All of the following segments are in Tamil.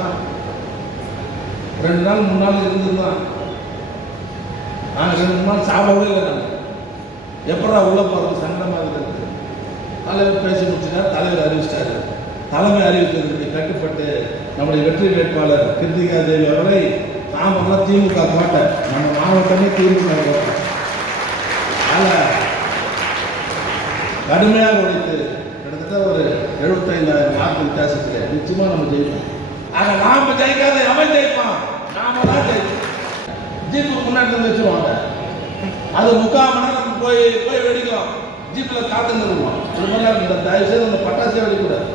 தான். 2 நாள் 3 நாள் இருந்துதான். நாங்கள் 2 நாள் சாப்பிடவே இல்லை. நாங்கள் எப்படா உள்ள போகிறது சங்கடமாக இருக்குது. தலைவர் பேசி முடிச்சுட்டார். தலைவர் அறிவிச்சிட்டாரு. தலைமை அறிவித்ததற்கு கட்டுப்பட்டு நம்முடைய வெற்றி வேட்பாளர் கிருத்திகா தேவி அவரை நாமெல்லாம் திமுக கோட்டை, நம்ம மாவட்டமே திமுக கோட்டை, அதில் கடுமையாக உழைத்து கிட்டத்தட்ட ஒரு 75,000 வாக்கு வித்தியாசத்தில் நிச்சயமாக நம்ம ஜெயிப்போம். ஆக நாம் ஜெயிக்காத அவன் ஜெயிப்பான், நாம தான் ஜெயிப்போம். ஜீப்புக்கு முன்னாடி வச்சுருவாங்க, அது 3/4 மணி நேரம் போய் வெடிக்கலாம். ஜீப்பில் காத்துருவோம். அது மாதிரி இந்த தயவுசெய்து அந்த பட்டாசே வெடிக்கூடாது.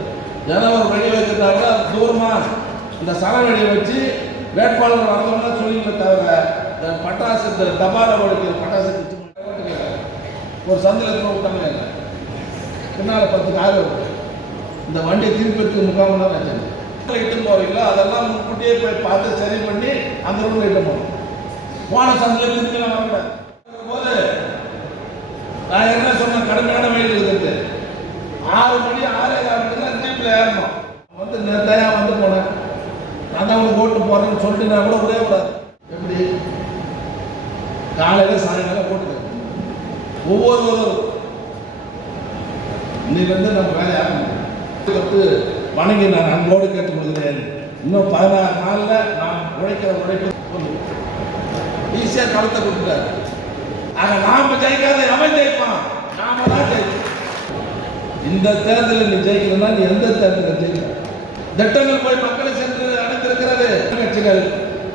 ஏன்னா ஒரு வெடி வைக்கிறதால தூரமாக இந்த சரவெடியை வச்சு வேட்பாளர் வரணும்னா சொல்லிக்க தவிர இந்த பட்டாசு, இந்த தபாலை ஒழிக்கிற பட்டாசு ஒரு சந்தில் இருக்க விட்டாங்க. பின்னால் 10 கார் இந்த வண்டியை திருப்பி 3/4 மணி நேரம் ஆச்சு. இட்டு போவீங்களோ அதெல்லாம் முன்கூட்டியே போய் பார்த்து சரி பண்ணி அந்த ரூமில் இட்டு போகணும். போன சந்தில் திருப்பி நான் வரக்கூடாது. போது நான் என்ன சொன்ன, கடுமையான வெயில் இருக்குது. 6 மணி 6:15 ஜீப்பில் ஏறணும். வந்து நேரத்தையாக வந்து போனேன். நான் தான் உங்களுக்கு ஓட்டு போடுறேன்னு சொல்லிட்டு நான் கூட விடவே கூடாது. எப்படி காலையில் சாயங்காலம் போட்டுக்கிறேன். ஒவ்வொருவரும் இன்னிலிருந்து நம்ம வேலையை ஆரம்பிக்கிறேன். வணங்கி நான் அன்போடு கேட்டுக் கொள்கிறேன். இன்னும் 16 நாளில் நான் உழைக்கிற உழைப்பு ஈஸியாக களத்தை கொடுத்துட்டாரு. ஆக நாம் ஜெயிக்காத அவன் ஜெயிப்பான், நாம தான் ஜெயிப்போம். இந்த தேர்தலில் நீ ஜெயிக்கணும்னா நீ எந்த தேர்தலில் ஜெயிக்க? திட்டங்கள் போய் மக்களை சென்று அடைந்திருக்கிறது. கட்சிகள்,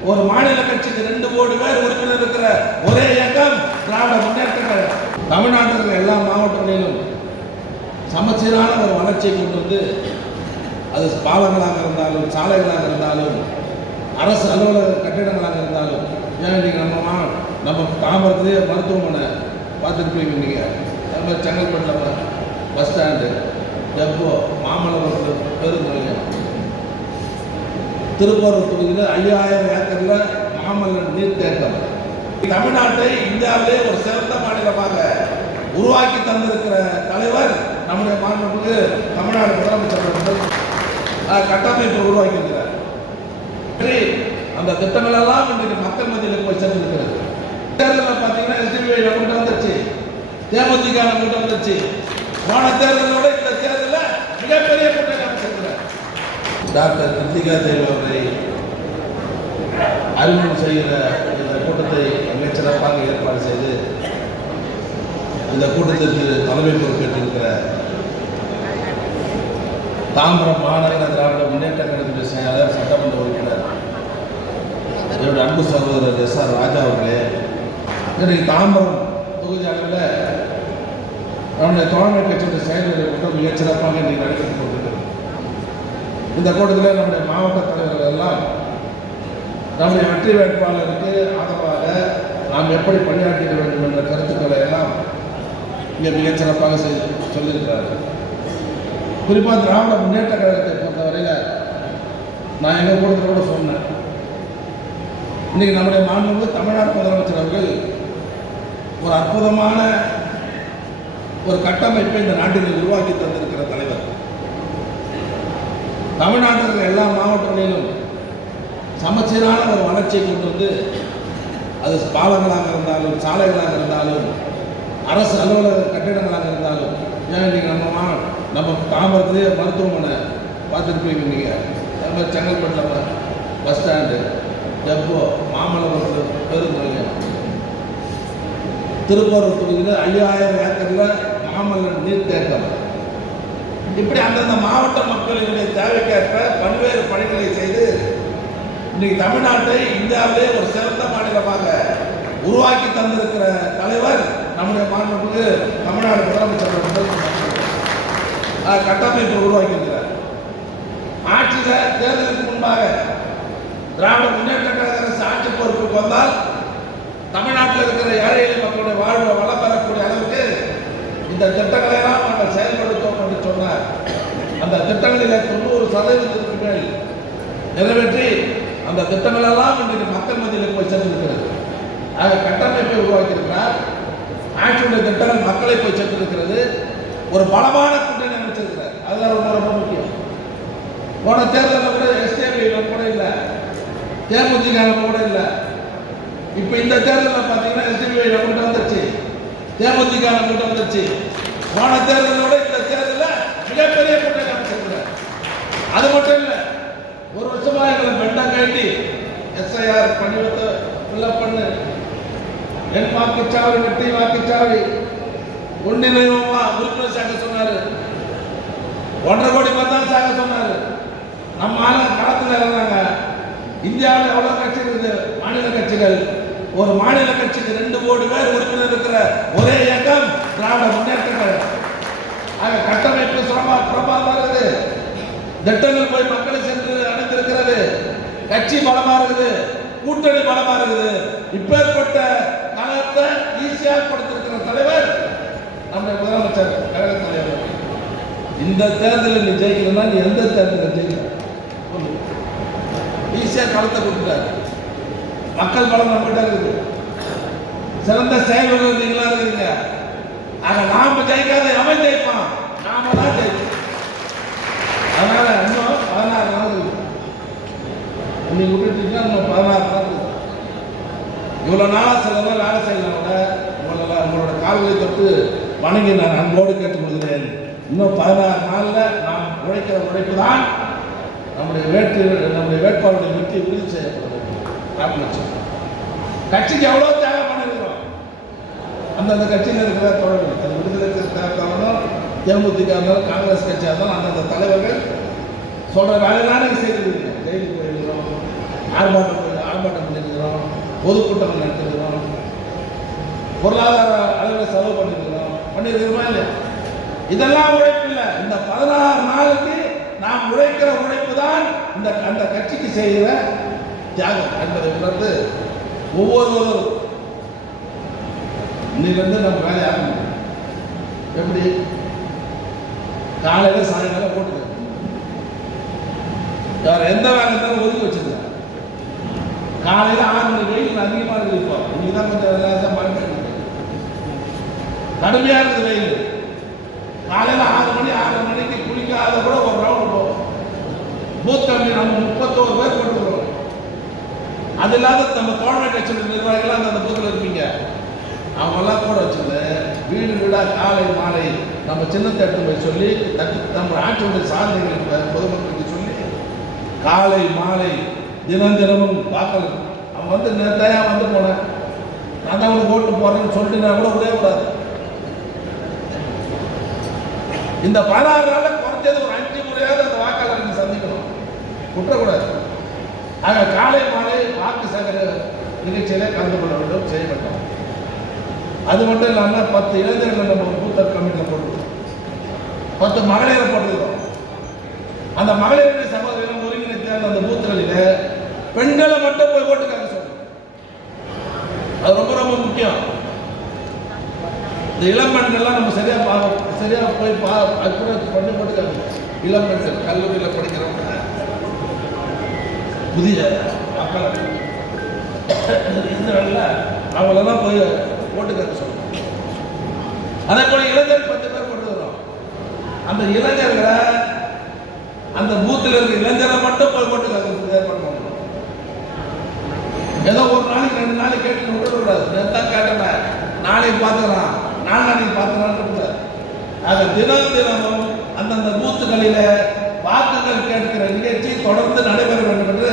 ஒரு மாநில கட்சிக்கு 2 கோடி பேர் உறுப்பினர் இருக்கிற ஒரே இயக்கம் திராவிட முன்னேற்ற கழகம். தமிழ்நாட்டில் இருக்கிற எல்லா மாவட்டங்களிலும் சமச்சீரான ஒரு வளர்ச்சியை கொண்டு வந்து, அது பாலங்களாக இருந்தாலும், சாலைகளாக இருந்தாலும், அரசு அலுவலக கட்டிடங்களாக இருந்தாலும், ஏன் நீங்கள் நம்ம தாம்பரத்திலேயே மருத்துவமனை பார்த்துருப்பீங்க. நீங்கள் அது மாதிரி செங்கல்பட்டில் பஸ் ஸ்டாண்டு, எப்போ மாமல்லபுரத்தில் பேருந்து நிலையம், திருப்பூர் தொகுதியில் 5000 ஏக்கரில் மாமல்லன் நீர்த்தேக்கம். தமிழ்நாட்டை இந்தியாவிலே ஒரு சிறந்த மாநிலமாக உருவாக்கி தந்திருக்கிற தலைவர் நம்முடைய மாநிலத்துக்கு தமிழ்நாடு முதலமைச்சர் கட்டமைப்பு உருவாக்கி இருக்கிறார். அந்த திட்டங்கள் எல்லாம் இன்றைக்கு மக்கள் மத்தியில் போய் சென்றிருக்கிறது. தேர்தலில் பார்த்தீங்கன்னா எஸ்டிபிஐ கூட்டம் வந்துருச்சு, தேமுதிக கூட்டம் வந்துருச்சு. போன தேர்தலோட இந்த தேர்தலில் மிகப்பெரிய கூட்டம் அமைச்சிருக்கிறார். டாக்டர் கிருத்திகா தேவி அவர்களை அறிமுகம் செய்கிற இந்த கூட்டத்தை மிகச் சிறப்பாக ஏற்பாடு செய்து இந்த கூட்டத்திற்கு தலைமை பொறுப்பேற்றிருக்கிற தாம்பரம் மாநகர திராவிட முன்னேற்ற கழகத்தின் செயலாளர், சட்டமன்ற உறுப்பினர் என்னுடைய அன்பு சகோதரர் SR ராஜா அவர்களே, இன்றைக்கு தாம்பரம் தொகுதி அளவில் நம்முடைய தோழமை கட்சியுடைய செயல்முறை கூட்டம் மிகச் சிறப்பாக இன்றைக்கு நடைபெற்றுக் கொண்டிருக்கிறது. இந்த கூட்டத்தில் நம்முடைய மாவட்ட தலைவர்கள் எல்லாம் நம்முடைய வெற்றி வேட்பாளருக்கு ஆதரவாக நாம் எப்படி பணியாற்றிட வேண்டும் என்ற கருத்துக்களை எல்லாம் இங்கே மிகச் சிறப்பாக சொல்லியிருக்கிறார்கள். குறிப்பாக திராவிட முன்னேற்ற கழகத்தை பொறுத்தவரையில் நான் எங்கள் கூட்டத்தில் கூட சொன்னேன், இன்றைக்கி நம்முடைய மாண்புமிகு தமிழ்நாடு முதலமைச்சர் அவர்கள் ஒரு அற்புதமான ஒரு கட்டமைப்பை இந்த நாட்டில் உருவாக்கி தந்திருக்கிற தலைவர். தமிழ்நாட்டில் இருக்கிற எல்லா மாவட்டங்களிலும் சமச்சீரான ஒரு வளர்ச்சியை கொண்டு வந்து, அது பாலங்களாக இருந்தாலும், சாலைகளாக இருந்தாலும், அரசு அலுவலக கட்டிடங்களாக இருந்தாலும், ஏன் நீங்கள் நம்ம தாம்பரத்திலேயே மருத்துவமனை பார்த்துருப்பீங்க. நீங்கள் அது மாதிரி செங்கல்பட்டில் பஸ் ஸ்டாண்டு, எப்போ மாமல்லபுரத்தில் பேருந்து நிலையம், திருப்பூர் தொகுதியில் 5000 ஏக்கரில் மாமல்லன் நீர்த்தேக்கம். இப்படி அந்தந்த மாவட்ட மக்களினுடைய தேவைக்கேற்ப பல்வேறு பணிகளை செய்து இன்னைக்கு தமிழ்நாட்டை இந்தியாவிலே ஒரு சிறந்த மாநிலமாக உருவாக்கி தந்திருக்கிற தலைவர் நம்முடைய மாநிலத்துக்கு தமிழ்நாடு முதலமைச்சர் கட்டமைப்பு உருவாக்கி இருக்கிறார். ஆட்சியில் தேர்தலுக்கு முன்பாக திராவிட முன்னேற்ற கழக அரசு ஆட்சி பொறுப்புக்கு வந்தால் தமிழ்நாட்டில் இருக்கிற ஏழை எளிய மக்களுடைய வாழ்வை வளம் பெறக்கூடிய அளவுக்கு இந்த திட்டங்களை எல்லாம் நாங்கள் செயல்படுத்தோம் என்று சொன்னார். அந்த திட்டங்களில் 90% மேல் நிறைவேற்றி அந்த திட்டங்கள் எல்லாம் இன்றைக்கு மக்கள் மத்தியில் போய் சென்றிருக்கிறது. ஆக கட்டமைப்பை உருவாக்கியிருக்கிறார். ஆட்சியுடைய திட்டங்கள் மக்களை போய் சென்றிருக்கிறது. ஒரு பலமான கூட்டணி அமைச்சிருக்கிறார். அதுதான் ரொம்ப ரொம்ப முக்கியம். போன தேர்தலில் கூட STM கூட இல்லை, தேமுதிக கூட இல்லை. இப்ப இந்த தேர்தலில் பார்த்தீங்கன்னா எஸ்டிபிஐ கூட்டம் வந்துருச்சு, தேமுதிக கூட்டம் வந்துருச்சு. போன தேர்தலோட இந்த தேர்தலில் மிகப்பெரிய கூட்டம் அமைச்சிருக்கிறார். அது மட்டும் இல்லை, ஒரு வருஷமா எங்களை பெண்டம் கட்டி எஸ்ஐஆர் படிவத்தை ஃபில்அப் பண்ணு, என் வாக்குச்சாவடி வெட்டி வாக்குச்சாவடி ஒன்றிணைவமா உறுப்பினர் சேர்க்க சொன்னாரு. 1.5 கோடி பேர் தான் சேர்க்க சொன்னாரு. நம்ம களத்தில் இருந்தாங்க. இந்தியாவில் எவ்வளவு கட்சி இருக்குது, மாநில கட்சிகள். ஒரு மாநில கட்சிக்கு 2 கோடி பேர் உறுப்பினர் இருக்கிற ஒரே இயக்கம் திராவிட முன்னேற்ற கழகம். ஆக கட்டமைப்பு பிரபலமா இருக்குது, திட்டங்கள் போய் மக்களை சென்று அடைந்திருக்கிறது, கட்சி பலமா இருக்குது, கூட்டணி பலமா இருக்குது. இப்பேற்பட்ட காலத்தை ஈஸியாக கொடுத்திருக்கிற தலைவர் நம்முடைய முதலமைச்சர் கழக தலைவர். இந்த தேர்தலில் நீ ஜெயிக்கணும்னா நீ எந்த தேர்தலில் ஜெயிக்க ஈஸியா களத்தை கொடுத்துட்டாரு. மக்கள் பலம் நம்மகிட்ட இருக்குது, சிறந்த செயல்கள் நீங்களா இருக்கிறீங்க. ஆக நாம ஜெயிக்காத அவன் ஜெயிப்பான், நாம தான் ஜெயிப்போம். அதனால இன்னும் 16 நாள் இருக்கு. இன்னைக்கு விட்டுட்டீங்கன்னா இன்னும் 16 நாள் இருக்கு. இவ்வளவு நாளா சில நாள் வேலை செய்யலாம் கூட உங்களோட கால்களை தொட்டு வணங்கி நான் அன்போடு கேட்டுக்கொள்கிறேன். இன்னும் 16 நாள்ல நாம் உழைக்கிற உழைப்பு தான் நம்முடைய வேட்பாளருடைய வெற்றி உறுதி செய்யப்படுது. கட்சிக்கு எவ்வளவு தியாகம் பண்ணிருக்கிறோம். அந்தந்த கட்சியில் இருக்கிற தோழர்கள், அது விடுதலை இருந்தாலும் தேமுதிக இருந்தாலும் காங்கிரஸ் கட்சியாக இருந்தாலும் அந்தந்த தலைவர்கள் சொல்ற வேலையெல்லாம் நீங்கள் செய்திருக்கீங்க. ஜெயிலுக்கு போயிருக்கிறோம், ஆர்ப்பாட்டம் பண்ணியிருக்கிறோம், பொதுக்கூட்டம் நடத்திருக்கிறோம், பொருளாதார அளவில் செலவு பண்ணியிருக்கிறோமா இல்லையா? இதெல்லாம் உழைப்பு இல்லை. இந்த 16 நாளுக்கு நாம் உழைக்கிற உழைப்பு தான் அந்த கட்சிக்கு செய்கிற தியாகம் என்பதை உணர்ந்து ஒவ்வொருவரும் இன்னிலிருந்து நம்ம வேலை ஆரம்பிக்கணும். எப்படி? காலையில் சாயங்காலம் போட்டுக்க, வேற எந்த வேலை இருந்தாலும் ஒதுக்கி வச்சிருக்க. காலையில் 6 மணி வெயில் அதிகமாக இருக்குது. இப்போ இன்னைக்கு தான் கொஞ்சம் மழை கடுமையாக இருக்குது வெயில். காலையில் 6 மணி 6:30 மணிக்கு குளிக்காத கூட ஒரு ரவுண்ட் போகும். பூத் கமிட்டி நம்ம 31 பேர் போட்டுக்கிறோம். அது இல்லாத நம்ம தோழமை கட்சியோட நிர்வாகிகள் அந்த பூத்தில் இருப்பீங்க, அவங்கெல்லாம் கூட வச்சுருந்து வீடு வீடாக காலை மாலை நம்ம சின்னத்தை எடுத்து போய் சொல்லி நம்ம ஆட்சியுடைய சாதனைகளுக்கு பொதுமக்களுக்கு சொல்லி காலை மாலை தினமும் பார்க்கல. அவன் வந்து நேரத்தையாக வந்து போனேன், நான் தான் அவனுக்கு ஓட்டு போறேன்னு சொல்லிட்டு நான் கூட விடவே கூடாது. இந்த 16 நாளில் குறைஞ்சது ஒரு 5 முறையாவது அந்த வாக்காளர்கள் சந்திக்கணும், குற்றக்கூடாது. ஆக காலை மாலை வாக்கு சேகர நிகழ்ச்சியில கலந்து கொள்ள வேண்டும், செய்யப்பட்டோம். அது மட்டும் இல்லாமல் 10 இளைஞர்களை நம்ம பூத்தர் கமிட்டியில் போட்டுருக்கோம், 10 மகளிரை போட்டுருக்கோம். அந்த மகளிருடைய சகோதரிகள் ஒருங்கிணைத்த அந்த பூத்துகளில் பெண்களை மட்டும் போய் ஓட்டு கேட்க சொல்லணும். அது ரொம்ப ரொம்ப முக்கியம். இந்த இளம் பெண்கள்லாம் நம்ம சரியா போய் பண்ணி போட்டுக்காங்க. இளம் பெண்கள் கல்லூரியில் படிக்கிறவங்க, புதிய மக்கள் அவங்களெல்லாம் போய் ஓட்டு கேட்க சொல்லணும். அதே போல இளைஞர் 10 பேர் கொண்டு வரோம். அந்த இளைஞர்களை அந்த பூத்தில் இருக்கிற இளைஞரை மட்டும் போய் ஓட்டு கேட்க ஏற்பாடு பண்ணணும். ஏதோ ஒரு நாளைக்கு 2 நாளைக்கு கேட்டு விடக்கூடாது. நேத்தான் கேட்டேன், நாளைக்கு பார்த்துக்கலாம், நாளைக்கு பார்த்துக்கலாம். ஆக தினமும் அந்தந்த பூத்துகளில வாக்குகள் கேட்கிற நிகழ்ச்சி தொடர்ந்து நடைபெற வேண்டும் என்று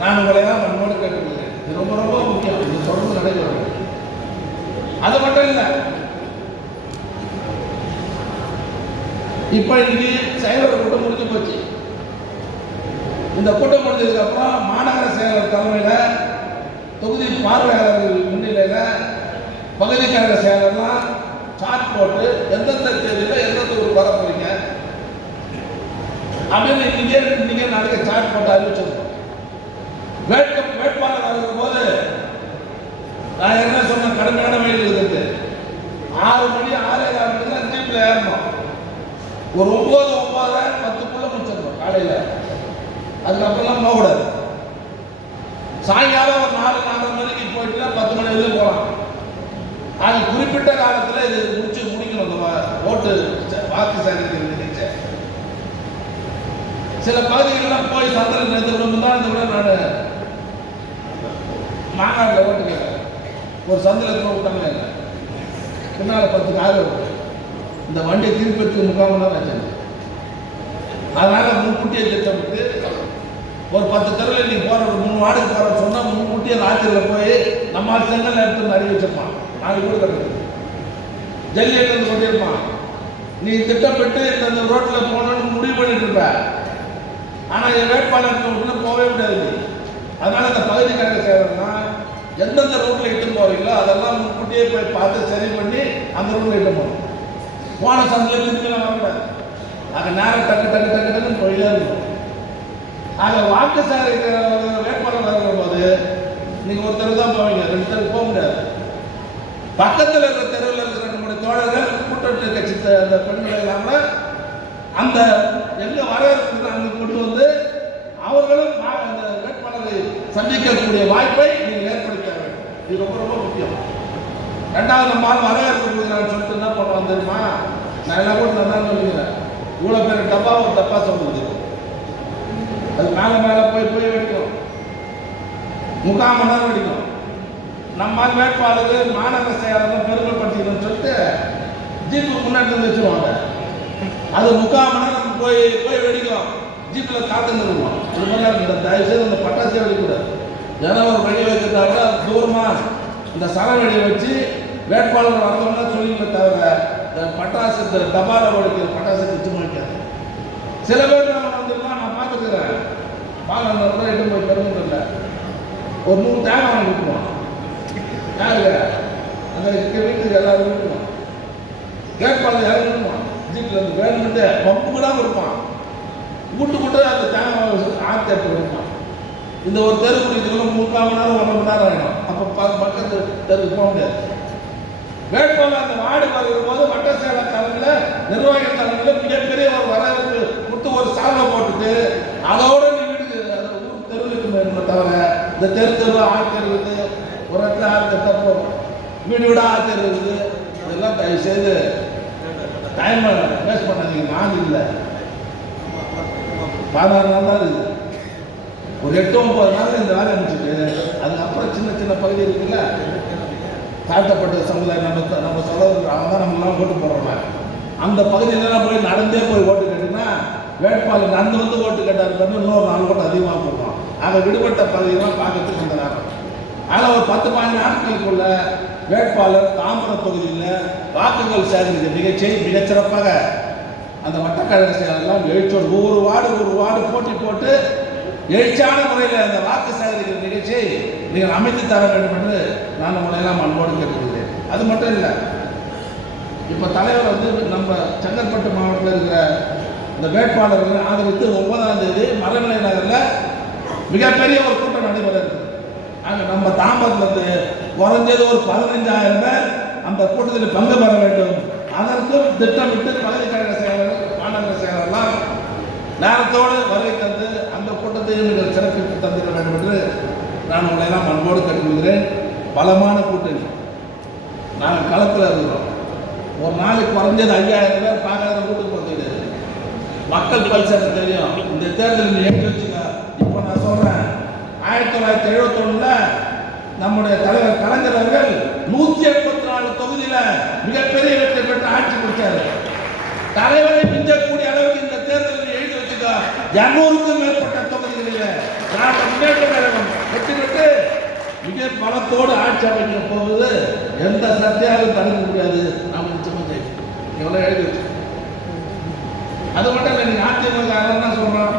நான் உங்களையெல்லாம் நம்மோடு கேட்டுக்கொள்கிறேன். இது ரொம்ப ரொம்ப முக்கியம், இது தொடர்ந்து நடைபெற வேண்டும். அது மட்டும் இல்லை, இப்ப இன்னைக்கு செயலர் கூட்டம் முடிஞ்சு போச்சு. இந்த கூட்டம் முடிஞ்சதுக்கு அப்புறம் மாநகர செயலர் தலைமையில, தொகுதி பார்வையாளர்கள் முன்னிலையில பகுதி கழக செயலர்லாம் சார்ட் போட்டு எந்தெந்த தேதியில் எந்தெந்த ஊர் வர போறீங்க அப்படின்னு இன்னைக்கே நாளைக்கு சார்ட் போட்டு அறிவிச்சிருக்கோம். வேட்பாளர் இருக்கும் போது நான் என்ன சொன்ன, கடுமையான வெயில் இருக்குது. 6 மணி 6:15 மணி தான் ஜீப்ல ஏறணும். ஒரு 9:30 10 முடிச்சிடணும் காலையில. அதுக்கப்புறம் போகக்கூடாது. சாயங்காலம் ஒரு 4:30 மணிக்கு போயிட்டுனா 10 மணி வரைக்கும் போகலாம். அது குறிப்பிட்ட காலத்தில் இது முடிக்கணும். ஓட்டு வாக்கு சேகரிக்கிற நிகழ்ச்சி சில பகுதிகளெல்லாம் போய் சந்திரன் நேற்று விட இந்த விட நான் மாநாட்டில் ஓட்டு கேட்குறேன். ஒரு சந்திரத்தில் விட்டாங்க இல்லை, பின்னால் 10 கார் இந்த வண்டியை திருப்பி முக்கால் மணி நேரம் ஆச்சு. அதனால் முன்கூட்டியே திட்டமிட்டு ஒரு 10 தெருவில் நீ போகிற ஒரு 3 வார்டுக்கு போகிற சொன்னால் முன்கூட்டியே ராத்திரியில் போய் நம்ம செங்கல் எடுத்து அறிவி வச்சிருப்பான். 4 வீடு கட்டுறது ஜல்லி எடுத்து கொண்டிருப்பான். நீ திட்டமிட்டு இந்த ரோட்டில் போகணும்னு முடிவு பண்ணிட்டு இருப்ப. ஆனால் என் வேட்பாளர் போகவே முடியாது. அதனால் இந்த பகுதிக்காக செய்யறதுனா எந்தெந்த ரோட்டில் இட்டு போகிறீங்களோ அதெல்லாம் முன்கூட்டியே போய் பார்த்து சரி பண்ணி அந்த ரோட்டில் இட்டு போகணும். போன சந்தில் திரும்பிலாம் வரக்கூடாது. ஆக நேரம் டக்குன்னு போயிட்டே இருக்கும். ஆக வாக்கு சேகரிக்கிற வேட்பாளர் வருகிற போது நீங்கள் ஒரு தெரு தான் போவீங்க, 2 தெரு போக முடியாது. பக்கத்தில் இருக்கிற தெருவில் இருக்கிற 2 3 தோழர்கள் கூட்டணி கட்சி அந்த பெண்கள் இல்லாமல் அந்த எங்கே வரவேற்கிறது அங்கே கொண்டு வந்து அவர்களும் அந்த வேட்பாளரை சந்திக்கக்கூடிய வாய்ப்பை நீங்கள் ஏற்படுத்த வேண்டும். இது ரொம்ப ரொம்ப முக்கியம். 2வது நம்மால் வரவேற்பு நான் சொல்லிட்டு என்ன பண்ணுவோம் தெரியுமா? நான் எல்லாம் கூட நல்லா சொல்லிக்கிறேன். இவ்வளோ பேர் தப்பா சொல்லுது. அது மேலே போய் வெடிக்கும், 3/4 மணி நேரம் வெடிக்கும். நம்ம வேட்பாளர் மாநகர செயலாளர் பெருமைப்படுத்திக்கணும்னு சொல்லிட்டு ஜீப்பு முன்னாடி வச்சுருவாங்க. அது 3/4 மணி நேரம் போய் வெடிக்கும். ஜீப்பில் காத்துருவோம். இது மாதிரி இந்த தயவுசெய்து அந்த பட்டாசு வெடிக்கூடாது. ஏன்னா ஒரு வெடி வைக்கிறதால தூரமாக இந்த சரவெடியை வச்சு வேட்பாளர் வந்தோம்னா சொல்லிக்கல தவிர பட்டாசு தபாலை ஒழிக்கிற பட்டாசு வச்சு முடிக்காது. சில பேர் நம்ம வந்துருக்கோம், நான் பார்த்துக்கிறேன். பாலம் கூட எட்டு போய் பெருமை இல்லை, ஒரு 100 தேங்காய் வாங்கி விட்டுருவோம். யாரு அந்த வீட்டுக்கு எல்லாரும் விட்டுருவோம். வேட்பாளர் இறங்கிடுவான் ஜீப்பில் இருந்து வேணும்ட்டு பம்பு கூட இருப்பான். கூட்டு அந்த தேங்காய் ஆற்று எடுத்து இருப்பான். இந்த ஒரு தெரு குடிக்கிறதுக்கு 3/4 மணி நேரம் 1 மணி நேரம் ஆகிடும். அப்போ பக்கத்து தெருக்கு போக முடியாது. வேட்பாளர் அந்த வார்டு வருகிற போது வட்ட செயலர் தலைமையில் நிர்வாக தலைமையில் மிகப்பெரிய ஒரு வரவேற்பு கொடுத்து ஒரு சாலை போட்டுட்டு அதோட நீ வீடு அந்த ஊர் தெருவுக்கு தவிர இந்த தெரு ஆறு இருக்குது, ஒரு இடத்துல 6 தெரு வீடு வீடாக 6 தெரு இருக்குது. இதெல்லாம் தயவு செய்து டைம் வேஸ்ட் பண்ணாதீங்க. நான் இல்லை 16 நாள் தான் இருக்குது. ஒரு 8-9 நாள் இந்த வேலை முடிச்சுட்டு அதுக்கப்புறம் சின்ன பகுதி இருக்குல்ல, தாழ்த்தப்பட்ட சமுதாயம் நம்ம சகோதரர்கள் அவங்க தான் நம்மளாம் ஓட்டு போடுறோம். அந்த பகுதியிலலாம் போய் நடந்தே போய் ஓட்டு கேட்டீங்கன்னா வேட்பாளர் நடந்து ஓட்டு கேட்டார் இன்னொரு 4 ஓட்டு அதிகமாக போடுறோம். ஆக விடுபட்ட பகுதியெல்லாம் பார்க்கறதுக்கு இந்த நேரம். ஆனால் ஒரு 10-15 நாட்களுக்குள்ள வேட்பாளர் தாம்பரம் தொகுதியில் வாக்குகள் சேகரிக்க நிகழ்ச்சியை மிகச்சிறப்பாக அந்த வட்டக்கழக செயலெல்லாம் எழுச்சோடு ஒவ்வொரு வார்டு போட்டி போட்டு எழுச்சியான முறையில் அந்த வாக்கு சேகரிக்கிற நிகழ்ச்சியை நீங்கள் அமைத்து தர வேண்டும் என்று நான் உங்களையெல்லாம் அன்போடு கேட்டுக்கிறேன். அது மட்டும் இல்லை, இப்போ தலைவர் வந்து நம்ம செங்கல்பட்டு மாவட்டத்தில் இருக்கிற இந்த வேட்பாளர்களை ஆதரித்து 9ஆம் தேதி மரநிலை நகரில் மிகப்பெரிய ஒரு கூட்டம் நடைபெற இருக்குது. அங்கே நம்ம தாம்பரத்துலேருந்து குறைஞ்சது ஒரு 15,000 பேர் அந்த கூட்டத்தில் பங்கு பெற வேண்டும். அதற்கும் திட்டமிட்டு பகுதி கழக செயலர்கள் மாநகர செயலர்கள்லாம் நேரத்தோடு வருகை தந்து அந்த கூட்டத்தையும் நீங்கள் சிறப்பித்து தந்திட வேண்டும் என்று நான் உங்களையெல்லாம் அன்போடு கேட்டுக்கொள்கிறேன். பலமான கூட்டணி நாங்கள் களத்தில் இருக்கிறோம். ஒரு நாளைக்கு குறைஞ்சது 5,000 பேர் பார்க்காத கூட்டுக்கு போகிறது. மக்கள் பல்சேர்ந்து தெரியும். இந்த தேர்தல் நீ எடுத்து வச்சுக்க. இப்போ நான் சொல்கிறேன், 1971 நம்முடைய தலைவர் கலைஞர் அவர்கள் 184 தொகுதியில் மிகப்பெரிய வெற்றி பெற்று ஆட்சி முடித்தார். தலைவரை மிஞ்சக்கூடிய அளவுக்கு இந்த தேர்தலில் எழுதி வச்சுக்க 200க்கும் மேற்பட்ட தொகுதிகளில் திராவிட முன்னேற்ற கழகம் வெற்றி பெற்று மிக பலத்தோடு ஆட்சி அமைக்க போவது எந்த சர்ச்சையாலும் தடுக்க முடியாது. நாம் நிச்சயமாக ஜெயிப்போம். எவ்வளோ எழுதி வச்சு அது மட்டும் இல்லை. நீங்கள் அதிமுக என்ன சொல்கிறோம்,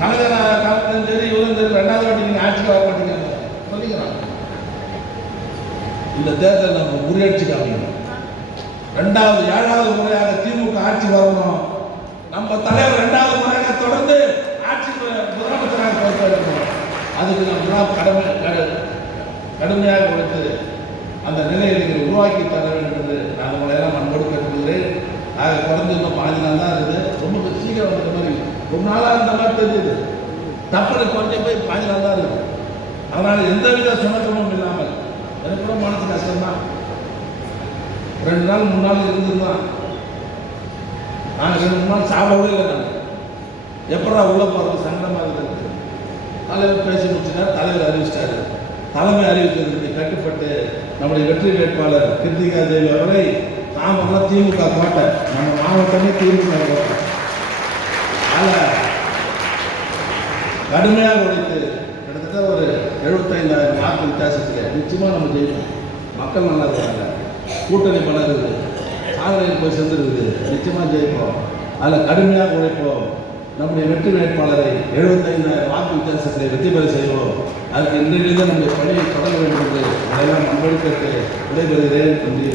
கலைஞர் காலத்திலும் சரி இவரும் சரி 2வது வாட்டி நீங்கள் ஆட்சிக்கு வர மாட்டீங்க சொல்லிக்கிறாங்க. இந்த தேர்தல் நம்ம முறியடிச்சு காமிக்கணும். 7வது முறையாக திமுக ஆட்சி வரணும். நம்ம தலைவர் 2வது முறையாக தொடர்ந்து ஆட்சி முதலமைச்சராக பொறுப்பேற்கணும். அதுக்கு நம்ம கடுமையாக உழைத்து அந்த நிலையை நீங்கள் உருவாக்கி தர வேண்டும் என்று நான் உங்களையெல்லாம் அன்போடு கேட்டுக்கிறேன். ஆக குறைஞ்ச இன்னும் 5 நாள் தான் இருக்குது. ரொம்ப சீக்கிரம் வந்த மாதிரி ஒரு நாளாக இருந்த மாதிரி தெரியுது. தப்புன்னு குறைஞ்ச போய் 5 நாள் தான் இருக்குது. அதனால் எந்தவித சுணக்கமும் இல்லாமல் எனக்கு கூட மனசு கஷ்டம்தான். 2 நாள் 3 நாள் இருந்துருந்தான். நாங்கள் 2-3 நாள் சாப்பிடவே இல்லை. எப்படா உள்ள போகிறது சங்கடமாக இருக்குது. தலைவர் பேசி முடிச்சிட்டார், தலைவர் அறிவிச்சிட்டாரு. தலைமை அறிவித்ததற்கு கட்டுப்பட்டு நம்முடைய வெற்றி வேட்பாளர் கிருத்திகா தேவி அவரை நாமெல்லாம் திமுக கோட்டை, நம்ம மாவட்டமே திமுக கோட்டை, அதில் கடுமையாக உழைத்து கிட்டத்தட்ட ஒரு 75,000 வாக்கு வித்தியாசத்தில் நிச்சயமாக நம்ம ஜெயிப்போம். மக்கள் நல்லா இருக்காங்க, கூட்டணி பலம் இருக்குது, சாதனையில் போய் சேர்ந்துருக்குது, நிச்சயமாக ஜெயிப்போம். அதில் கடுமையாக உழைப்போம். நம்முடைய வெற்றி வேட்பாளரை 75,000 வாக்கு வித்தியாசத்தை வெற்றி பெற செய்வோம். அதுக்கு இன்றையிலிருந்து நம்முடைய பணியை தொடங்க வேண்டும் என்று அதெல்லாம் நம்படி கேட்டு விடைபெறுகிறேன். நன்றி.